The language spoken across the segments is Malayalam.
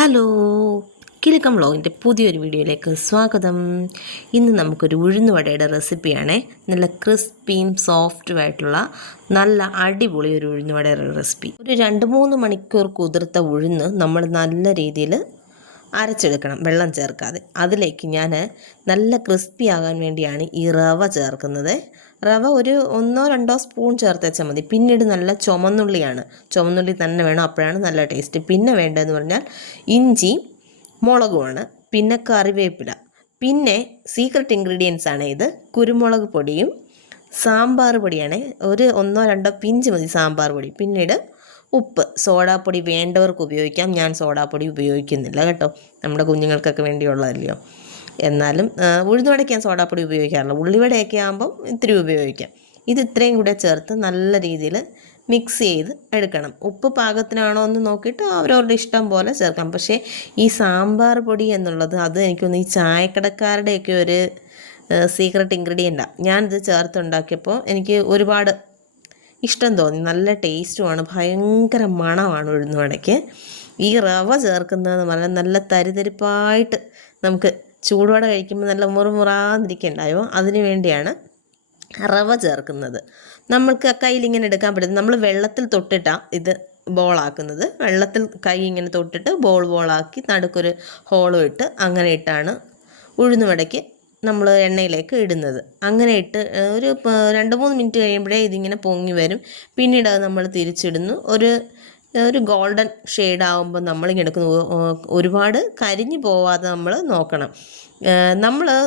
ഹലോ, കിലുക്കം വ്ളോഗിൻ്റെ പുതിയൊരു വീഡിയോയിലേക്ക് സ്വാഗതം. ഇന്ന് നമുക്കൊരു ഉഴുന്നുവടയുടെ റെസിപ്പിയാണേ. നല്ല ക്രിസ്പിയും സോഫ്റ്റുമായിട്ടുള്ള നല്ല അടിപൊളി ഒരു ഉഴുന്നുവടയുടെ റെസിപ്പി. ഒരു 2-3 മണിക്കൂർ കുതിർത്ത ഉഴുന്ന് നമ്മൾ നല്ല രീതിയിൽ അരച്ചെടുക്കണം, വെള്ളം ചേർക്കാതെ. അതിലേക്ക് ഞാൻ നല്ല ക്രിസ്പി ആകാൻ വേണ്ടിയാണ് ഈ റവ ചേർക്കുന്നത്. റവ ഒരു 1-2 സ്പൂൺ ചേർത്തേച്ചാൽ മതി. പിന്നീട് നല്ല ചുമന്നുള്ളിയാണ്, ചുമന്നുള്ളി തന്നെ വേണം, അപ്പോഴാണ് നല്ല ടേസ്റ്റ്. പിന്നെ വേണ്ടതെന്ന് പറഞ്ഞാൽ ഇഞ്ചി, മുളകുമാണ്, പിന്നെ കറിവേപ്പില, പിന്നെ സീക്രട്ട് ഇൻഗ്രീഡിയൻസ് ആണ് ഇത്, കുരുമുളക് പൊടിയും സാമ്പാർ പൊടിയാണ്. ഒരു 1-2 പിഞ്ച് മതി സാമ്പാർ പൊടി. പിന്നീട് ഉപ്പ്, സോഡാപ്പൊടി വേണ്ടവർക്ക് ഉപയോഗിക്കാം. ഞാൻ സോഡാപ്പൊടി ഉപയോഗിക്കുന്നില്ല കേട്ടോ, നമ്മുടെ കുഞ്ഞുങ്ങൾക്കൊക്കെ വേണ്ടിയുള്ളതല്ലയോ. എന്നാലും ഉഴുന്നുവടയ്ക്ക് ഞാൻ സോഡാപ്പൊടി ഉപയോഗിക്കാറില്ല. ഉള്ളിവടയൊക്കെ ആകുമ്പം ഇത്തിരി ഉപയോഗിക്കാം. ഇത് ഇത്രയും കൂടെ ചേർത്ത് നല്ല രീതിയിൽ മിക്സ് ചെയ്ത് എടുക്കണം. ഉപ്പ് പാകത്തിനാണോ എന്ന് നോക്കിയിട്ട് അവരവരുടെ ഇഷ്ടം പോലെ ചേർക്കാം. പക്ഷേ ഈ സാമ്പാർ പൊടി എന്നുള്ളത് അത് എനിക്കൊന്ന് ഈ ചായക്കടക്കാരുടെയൊക്കെ ഒരു സീക്രട്ട് ഇൻഗ്രീഡിയൻ്റാണ്. ഞാനിത് ചേർത്തുണ്ടാക്കിയപ്പോൾ എനിക്ക് ഒരുപാട് ഇഷ്ടം തോന്നി. നല്ല ടേസ്റ്റുമാണ്, ഭയങ്കര മണമാണ് ഉഴുന്നുവടയ്ക്ക്. ഈ റവ ചേർക്കുന്നതെന്ന് പറഞ്ഞാൽ നല്ല തരിതരിപ്പായിട്ട് നമുക്ക് ചൂടുവട കഴിക്കുമ്പോൾ നല്ല മുറുമുറാന്നിരിക്കണ്ടായോ, അതിന് വേണ്ടിയാണ് റവ ചേർക്കുന്നത്. നമ്മൾക്ക് കയ്യിലിങ്ങനെ എടുക്കാൻ പറ്റുന്നത്. നമ്മൾ വെള്ളത്തിൽ തൊട്ടിട്ടാണ് ഇത് ബോളാക്കുന്നത്. വെള്ളത്തിൽ കൈ ഇങ്ങനെ തൊട്ടിട്ട് ബോളാക്കി നടുക്കൊരു ഹോളും ഇട്ട് അങ്ങനെ ഇട്ടാണ് ഉഴുന്നുവടയ്ക്ക് നമ്മൾ എണ്ണയിലേക്ക് ഇടുന്നത്. അങ്ങനെ ഇട്ട് ഒരു 2-3 മിനിറ്റ് കഴിയുമ്പോഴേ ഇതിങ്ങനെ പൊങ്ങി വരും. പിന്നീട് അത് നമ്മൾ തിരിച്ചിടുന്നു. ഒരു ഗോൾഡൻ ഷെയ്ഡ് ആകുമ്പോൾ നമ്മളിങ്ങനെ എടുക്കുന്നു. ഒരുപാട് കരിഞ്ഞു പോവാതെ നമ്മൾ നോക്കണം.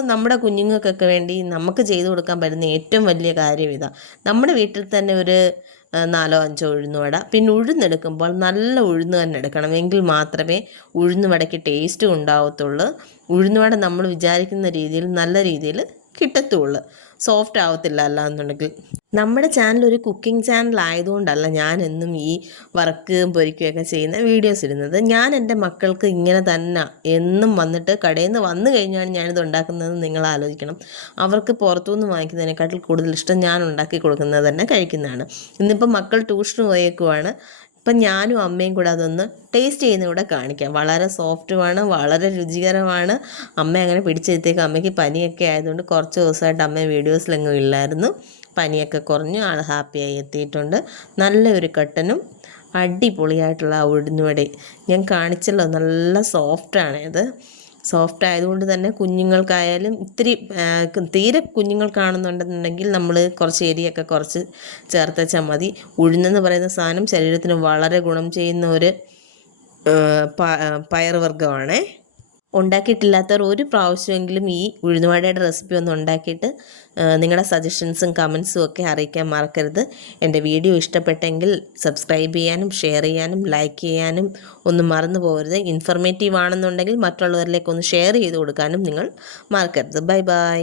നമ്മുടെ കുഞ്ഞുങ്ങൾക്കൊക്കെ വേണ്ടി നമുക്ക് ചെയ്തു കൊടുക്കാൻ പറ്റുന്ന ഏറ്റവും വലിയ കാര്യം ഇതാണ്. നമ്മുടെ വീട്ടിൽ തന്നെ ഒരു 4-5 ഉഴുന്നുവട. പിന്നെ ഉഴുന്നെടുക്കുമ്പോൾ നല്ല ഉഴുന്ന് തന്നെ എടുക്കണം, എങ്കിൽ മാത്രമേ ഉഴുന്നുവടയ്ക്ക് ടേസ്റ്റ് ഉണ്ടാവത്തുള്ളൂ. ഉഴുന്നുവട നമ്മൾ വിചാരിക്കുന്ന രീതിയിൽ നല്ല രീതിയിൽ കിട്ടത്തുള്ളൂ, സോഫ്റ്റ് ആവത്തില്ല. അല്ല എന്നുണ്ടെങ്കിൽ നമ്മുടെ ചാനൽ ഒരു കുക്കിംഗ് ചാനൽ ആയതുകൊണ്ടല്ല ഞാൻ എന്നും ഈ വറക്കുകയും പൊരിക്കുകയൊക്കെ ചെയ്യുന്ന വീഡിയോസ് ഇടുന്നത്. ഞാൻ എൻ്റെ മക്കൾക്ക് ഇങ്ങനെ തന്നെ എന്നും വന്നിട്ട് കടയിൽ നിന്ന് വന്നു കഴിഞ്ഞാണ് ഞാനിത് ഉണ്ടാക്കുന്നതെന്ന് നിങ്ങൾ ആലോചിക്കണം. അവർക്ക് പുറത്തുനിന്ന് വാങ്ങിക്കുന്നതിനെക്കാട്ടിൽ കൂടുതൽ ഇഷ്ടം ഞാൻ ഉണ്ടാക്കി കൊടുക്കുന്നത് തന്നെ കഴിക്കുന്നതാണ്. ഇന്നിപ്പോൾ മക്കൾ ട്യൂഷന് പോയേക്കുവാണ്. ഇപ്പം ഞാനും അമ്മയും കൂടെ അതൊന്ന് ടേസ്റ്റ് ചെയ്യുന്ന കൂടെ കാണിക്കാം. വളരെ സോഫ്റ്റുമാണ്, വളരെ രുചികരമാണ്. അമ്മ അങ്ങനെ പിടിച്ചെടുത്തേക്ക്. അമ്മയ്ക്ക് പനിയൊക്കെ ആയതുകൊണ്ട് കുറച്ച് ദിവസമായിട്ട് അമ്മ വീഡിയോസിലെങ്ങും ഇല്ലായിരുന്നു. പനിയൊക്കെ കുറഞ്ഞു, ആൾ ഹാപ്പിയായി എത്തിയിട്ടുണ്ട്. നല്ലൊരു കട്ടനും അടിപൊളിയായിട്ടുള്ള ഉഴുന്നുവട ഞാൻ കാണിച്ചല്ലോ. നല്ല സോഫ്റ്റാണ് ഇത്. സോഫ്റ്റ് ആയതുകൊണ്ട് തന്നെ കുഞ്ഞുങ്ങൾക്കായാലും ഇത്തിരി തീരെ കുഞ്ഞുങ്ങൾ കാണുന്നുണ്ടെന്നുണ്ടെങ്കിൽ നമ്മൾ കുറച്ച് എരിയൊക്കെ കുറച്ച് ചേർത്തച്ചാൽ മതി. ഉഴുന്നെന്ന് പറയുന്ന സാധനം ശരീരത്തിന് വളരെ ഗുണം ചെയ്യുന്ന ഒരു പയറുവർഗ്ഗമാണേ. ഉണ്ടാക്കിയിട്ടില്ലാത്തവർ ഒരു പ്രാവശ്യമെങ്കിലും ഈ ഉഴുന്നുവടയുടെ റെസിപ്പി ഒന്ന് ഉണ്ടാക്കിയിട്ട് നിങ്ങളുടെ സജഷൻസും കമൻസും ഒക്കെ അറിയിക്കാൻ മറക്കരുത്. എൻ്റെ വീഡിയോ ഇഷ്ടപ്പെട്ടെങ്കിൽ സബ്സ്ക്രൈബ് ചെയ്യാനും ഷെയർ ചെയ്യാനും ലൈക്ക് ചെയ്യാനും ഒന്നും മറന്നു പോകരുത്. ഇൻഫർമേറ്റീവ് ആണെന്നുണ്ടെങ്കിൽ മറ്റുള്ളവരിലേക്ക് ഒന്ന് ഷെയർ ചെയ്ത് കൊടുക്കാനും നിങ്ങൾ മറക്കരുത്. Bye bye.